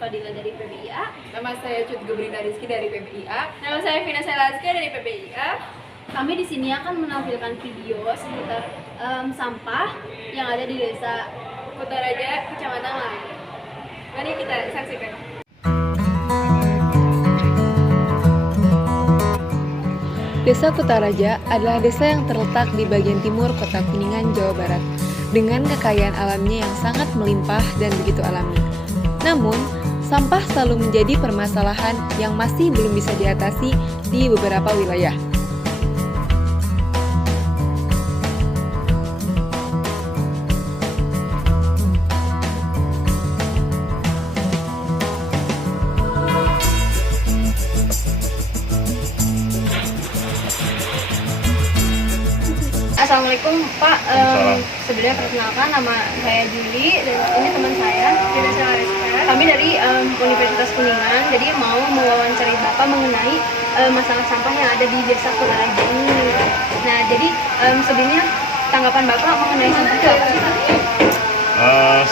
Fadila dari PBIA. Nama saya Cut Gubrina Rizky dari PBIA. Nama saya Vina Selazka dari PBIA. Kami di sini akan menampilkan video seputar sampah yang ada di Desa Kutaraja, Kecamatan Lain. Mari kita saksikan. Desa Kutaraja adalah desa yang terletak di bagian timur Kota Kuningan, Jawa Barat, dengan kekayaan alamnya yang sangat melimpah dan begitu alami. Namun, sampah selalu menjadi permasalahan yang masih belum bisa diatasi di beberapa wilayah. Assalamualaikum Pak, sebenarnya perkenalkan nama saya Juli dan ini teman saya Vina Selazka. Kami dari Universitas Kuningan, jadi mau mewawancari Bapak mengenai masalah sampah yang ada di Desa Kutaraja ini. Nah, jadi sebelumnya tanggapan Bapak mengenai sampah itu apa sih?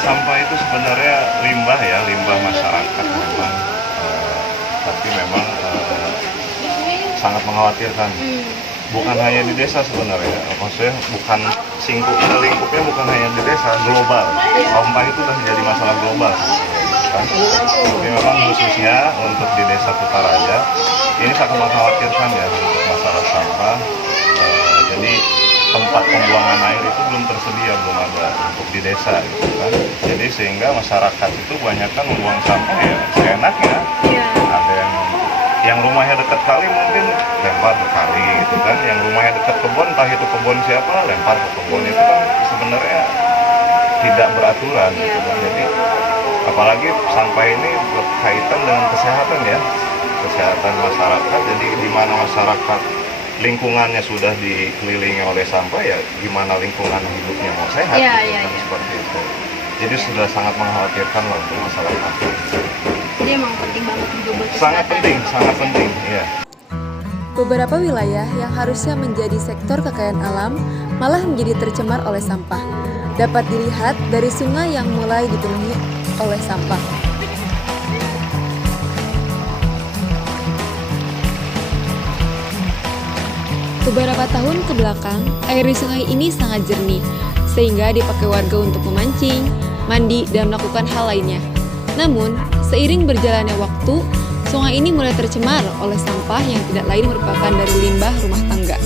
Sampah itu sebenarnya limbah ya, limbah masyarakat memang, tapi memang sangat mengkhawatirkan. Bukan hanya di desa sebenarnya, maksudnya bukan lingkupnya bukan hanya di desa, global. Sampah itu sudah menjadi masalah global, kan? Tapi memang khususnya untuk di Desa Kutaraja ini sangat mengkhawatirkan ya untuk masalah sampah. Jadi tempat pembuangan air itu belum tersedia, belum ada untuk di desa, gitu kan? Jadi sehingga masyarakat itu kebanyakan membuang sampah ya seenaknya. Ada yang rumahnya dekat kali mungkin lempar ke kali gitu kan, yang rumahnya dekat kebun, entah itu kebun siapa, lempar ke kebun. Itu kan sebenarnya tidak beraturan gitu kan. Jadi apalagi sampah ini berkaitan dengan kesehatan ya, kesehatan masyarakat. Jadi di mana masyarakat lingkungannya sudah dikelilingi oleh sampah, ya gimana lingkungan hidupnya mau sehat kan, seperti itu. Jadi sudah sangat mengkhawatirkan lah untuk masalah sampah. Jadi emang penting banget juga buat Sangat penting, ya. Beberapa wilayah yang harusnya menjadi sektor kekayaan alam malah menjadi tercemar oleh sampah. Dapat dilihat dari sungai yang mulai dipenuhi oleh sampah. Beberapa tahun ke belakang, air di sungai ini sangat jernih, sehingga dipakai warga untuk memancing, mandi, dan melakukan hal lainnya. Namun, seiring berjalannya waktu, sungai ini mulai tercemar oleh sampah yang tidak lain merupakan dari limbah rumah tangga.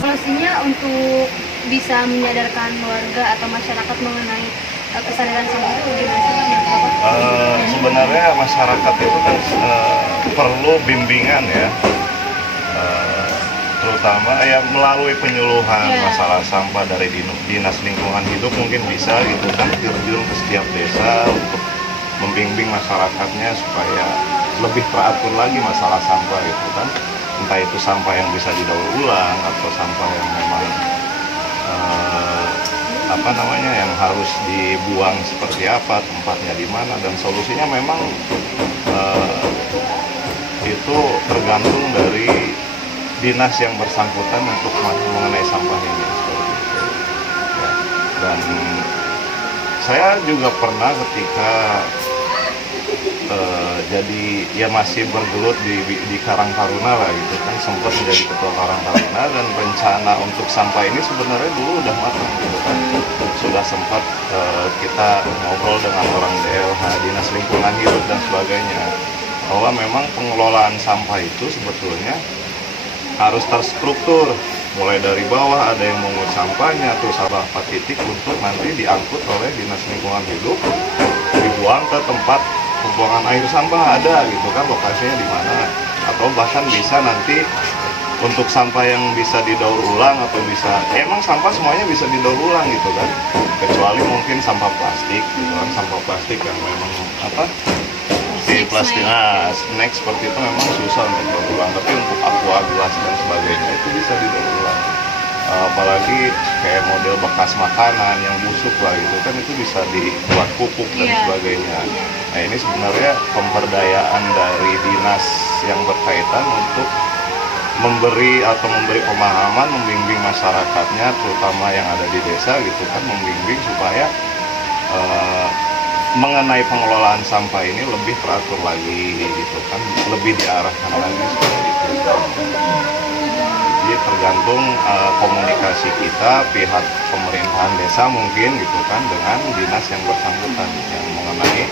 Solusinya untuk bisa menyadarkan warga atau masyarakat mengenai kesadaran sampah itu gimana sih Bapak? Sebenarnya masyarakat itu kan perlu bimbingan ya, terutama ya melalui penyuluhan masalah sampah dari dinas lingkungan hidup, mungkin bisa gitu kan terjun ke setiap desa untuk membimbing masyarakatnya supaya lebih teratur lagi masalah sampah gitu kan, entah itu sampah yang bisa didaur ulang atau sampah yang memang yang harus dibuang seperti apa, tempatnya di mana, dan solusinya memang itu tergantung dari dinas yang bersangkutan untuk mengenai sampah ini seperti itu. Ya. Dan saya juga pernah ketika jadi ya masih bergelut di Karang Taruna lah gitu kan, sempat menjadi ketua Karang Taruna, dan rencana untuk sampah ini sebenarnya dulu udah matang gitu kan. Sudah sempat kita ngobrol dengan orang DLH, Dinas Lingkungan Hidup dan sebagainya, bahwa memang pengelolaan sampah itu sebetulnya harus terstruktur, mulai dari bawah ada yang mengut sampahnya, terus ada titik untuk nanti diangkut oleh Dinas Lingkungan Hidup, dibuang ke tempat pembuangan air sampah ada gitu kan, lokasinya di mana, atau bahkan bisa nanti untuk sampah yang bisa didaur ulang atau bisa emang sampah semuanya bisa didaur ulang gitu kan, kecuali mungkin sampah plastik gitu kan, sampah plastik yang memang di plastik snack seperti itu memang susah untuk didaur ulang, tapi untuk aqua, gelas dan sebagainya itu bisa didaur ulang. Apalagi kayak model bekas makanan yang busuk lah gitu kan, itu bisa dibuat pupuk dan sebagainya. Nah ini sebenarnya pemberdayaan dari dinas yang berkaitan untuk memberi pemahaman, membimbing masyarakatnya, terutama yang ada di desa gitu kan, membimbing supaya mengenai pengelolaan sampah ini lebih teratur lagi gitu kan, lebih diarahkan lagi seperti itu. Jadi tergantung komunikasi kita pihak pemerintahan desa mungkin gitu kan dengan dinas yang bersangkutan yang mengenai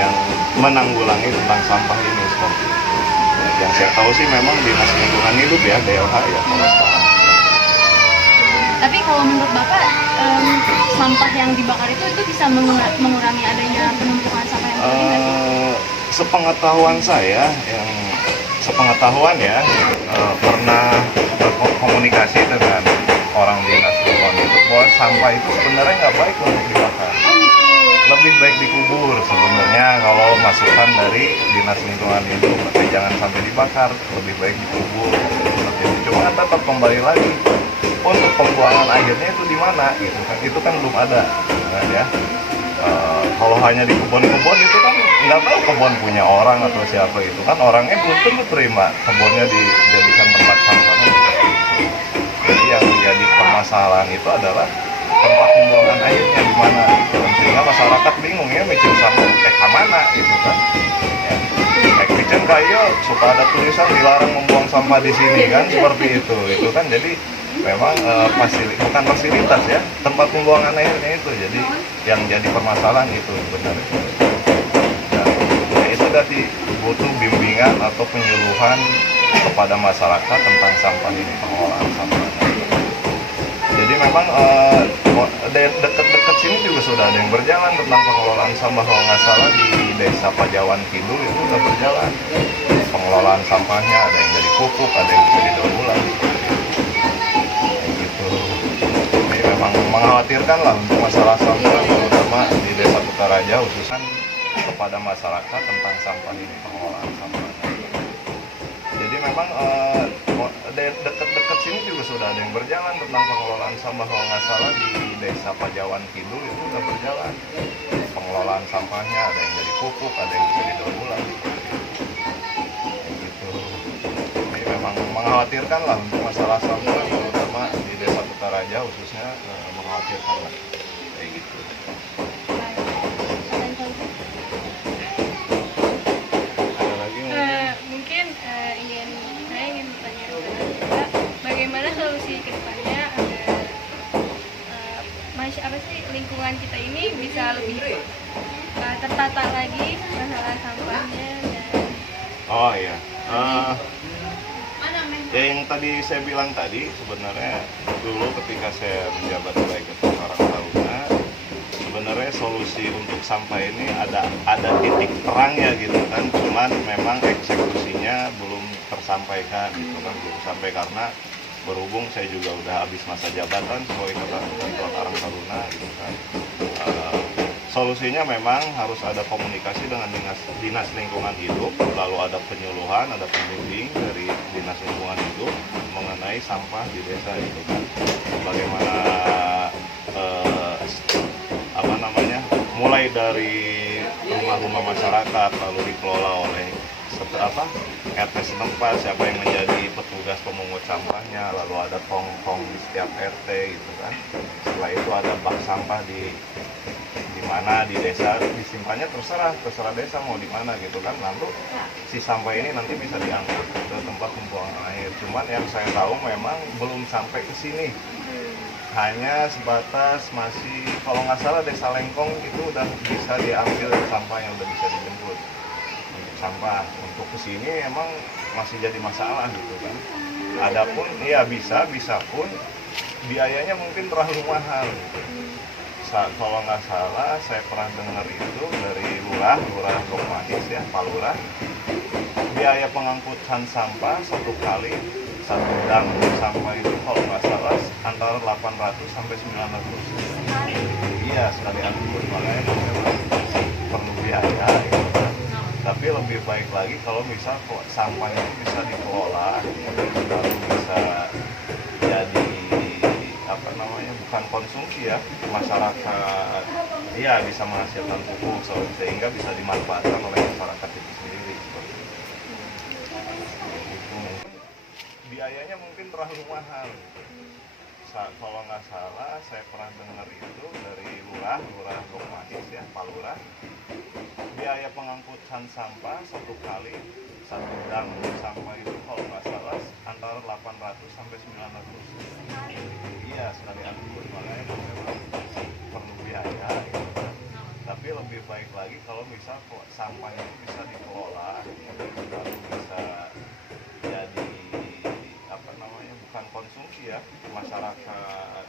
yang menanggulangi tentang sampah ini seperti itu. Yang saya tahu sih memang dinas lingkungan hidup ya, DLH ya kalau sekarang. Tapi kalau menurut Bapak, sampah yang dibakar itu bisa mengurangi adanya penumpukan sampah yang terjadi nggak sih? Sepengetahuan saya, sepengetahuan ya, pernah berkomunikasi dengan orang dinas lingkungan hidup bahwa sampah itu sebenarnya nggak baik untuk dibakar. Oh gitu. Lebih baik dikubur sebenarnya kalau masukan dari dinas lingkungan hidup, jangan sampai dibakar, lebih baik dikubur. Cuma tetap kembali lagi untuk pembuangan akhirnya itu di mana gitu kan, itu kan belum ada kan, ya. Kalau hanya di kebun-kebun itu kan nggak tahu kebun punya orang atau siapa, itu kan orangnya belum tentu terima kebunnya dijadikan tempat sampah. Jadi yang menjadi permasalahan itu adalah tempat pembuangan airnya di mana gitu. Sehingga masyarakat bingung ya micin sampah ke mana gitu kan ya. Micin kayu suka ada tulisan dilarang membuang sampah di sini kan, seperti itu kan. Jadi memang bukan fasilitas ya, tempat pembuangan airnya itu jadi yang jadi permasalahan itu benar. Ya, itu tadi butuh bimbingan atau penyuluhan kepada masyarakat tentang sampah ini, pengelolaan sampah. Jadi memang dekat-dekat sini juga sudah ada yang berjalan tentang pengelolaan sampah. Kalau nggak salah di desa Pajawan Kidul itu sudah berjalan pengelolaan sampahnya, ada yang jadi pupuk, ada yang bisa didaur ulang. Ini memang mengkhawatirkan lah untuk masalah sampah, terutama di Desa Kutaraja khususnya kepada masyarakat tentang sampah ini, pengelolaan sampah. Jadi memang dekat-dekat sini juga sudah ada yang berjalan tentang pengelolaan sampah. Kalau nggak salah di Desa Pajawan Kidul itu sudah berjalan pengelolaan sampahnya, ada yang jadi pupuk, ada yang bisa didaur ulang. Ini memang mengkhawatirkan lah untuk masalah sampah, terutama di Desa Kutaraja khususnya mengkhawatirkan lah kayak gitu. Ada lagi Mungkin saya ingin bertanya kepada Bapak, bagaimana solusi kedepannya agar lingkungan kita ini bisa lebih tertata lagi masalah sampahnya dan oh iya. Ya yang tadi saya bilang tadi, sebenarnya dulu ketika saya menjabat sebagai Ketua Karang Taruna, sebenarnya solusi untuk sampah ini ada titik terangnya gitu kan, cuman memang eksekusinya belum tersampaikan gitu kan, belum sampai karena berhubung saya juga udah habis masa jabatan sebagai Ketua Karang Taruna gitu kan. Solusinya memang harus ada komunikasi dengan dinas lingkungan hidup, lalu ada penyuluhan, ada pembimbing dari dinas lingkungan hidup mengenai sampah di desa itu kan. Bagaimana mulai dari rumah-rumah masyarakat lalu dikelola oleh RT setempat, siapa yang menjadi petugas pemungut sampahnya, lalu ada tong-tong di setiap RT gitu kan. Setelah itu ada bak sampah di mana di desa, disimpannya terserah desa mau di mana gitu kan. Lalu si sampah ini nanti bisa diangkut ke tempat pembuangan air. Cuman yang saya tahu memang belum sampai ke sini. Hanya sebatas masih, kalau nggak salah Desa Lengkong itu udah bisa diambil sampah yang udah bisa dijemput untuk sampah. Untuk kesini emang masih jadi masalah gitu kan. Adapun ya bisa pun biayanya mungkin terlalu mahal gitu. Kalau nggak salah saya pernah dengar itu dari lurah Lokmanis ya, Pak Lurah, biaya pengangkutan sampah satu kali satu dam sampah itu kalau nggak salah antara 800 sampai 900. Iya, sekali angkut, makanya memang perlu biaya gitu kan. Tapi lebih baik lagi kalau misal sampah itu bisa dikelola, lalu bisa jadi bukan konsumsi ya, masyarakat iya bisa menghasilkan pupuk sehingga bisa dimanfaatkan oleh masyarakat itu sendiri seperti itu. Biayanya mungkin terlalu mahal. Kalau nggak salah, saya pernah dengar itu dari lurah Lokmanis ya, Pak Lurah. Biaya pengangkutan sampah satu kali satu dam sampah itu kalau nggak salah antara 800 sampai 900. Iya, sekali angkut, makanya memang perlu biaya. Gitu. Tapi lebih baik lagi kalau misal sampahnya itu bisa dikelola, lalu bisa jadi apa namanya, bukan konsumsi ya, masyarakat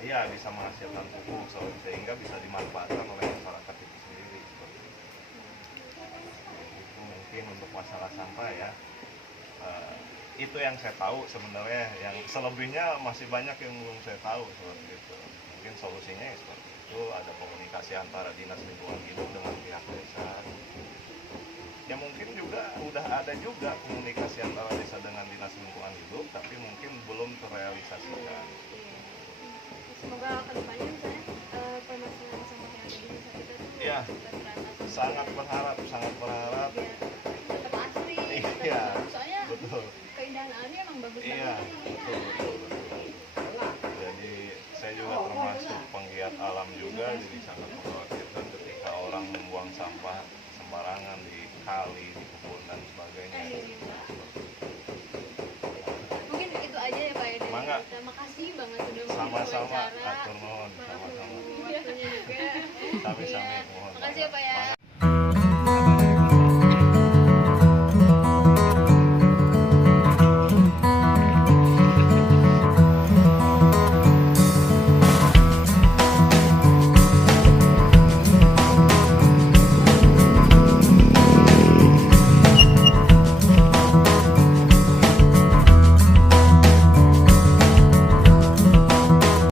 iya bisa menghasilkan pupuk sehingga bisa dimanfaatkan oleh masyarakat itu sendiri. Itu mungkin untuk masalah sampah ya. Itu yang saya tahu sebenarnya, yang selebihnya masih banyak yang belum saya tahu seperti itu. Mungkin solusinya ya seperti itu, ada komunikasi antara dinas lingkungan hidup dengan pihak desa. Ya mungkin juga udah ada juga komunikasi antara desa dengan dinas lingkungan hidup, tapi mungkin belum terrealisasikan. Semoga kedepannya misalnya permasalahan sampah yang ada di desa kita tuh Iya. bisa berantas. Sangat berharap Biar tetap asli. Iya. Soalnya Betul. keindahan alamnya emang bagus Iya, banget. betul. Jadi saya juga termasuk penggiat alam juga, jadi sangat mengkhawatirkan ketika orang membuang sampah sembarangan di kali, di kebun dan sebagainya. Mungkin itu aja ya Pak ya dari Mangga. kita. Makasih banget sudah mau Sama-sama, wawancara. atur nuhun, sama-sama. Waktunya juga. Sami-sami, Iya. mohon. Makasih ya Pak ya. Mangga.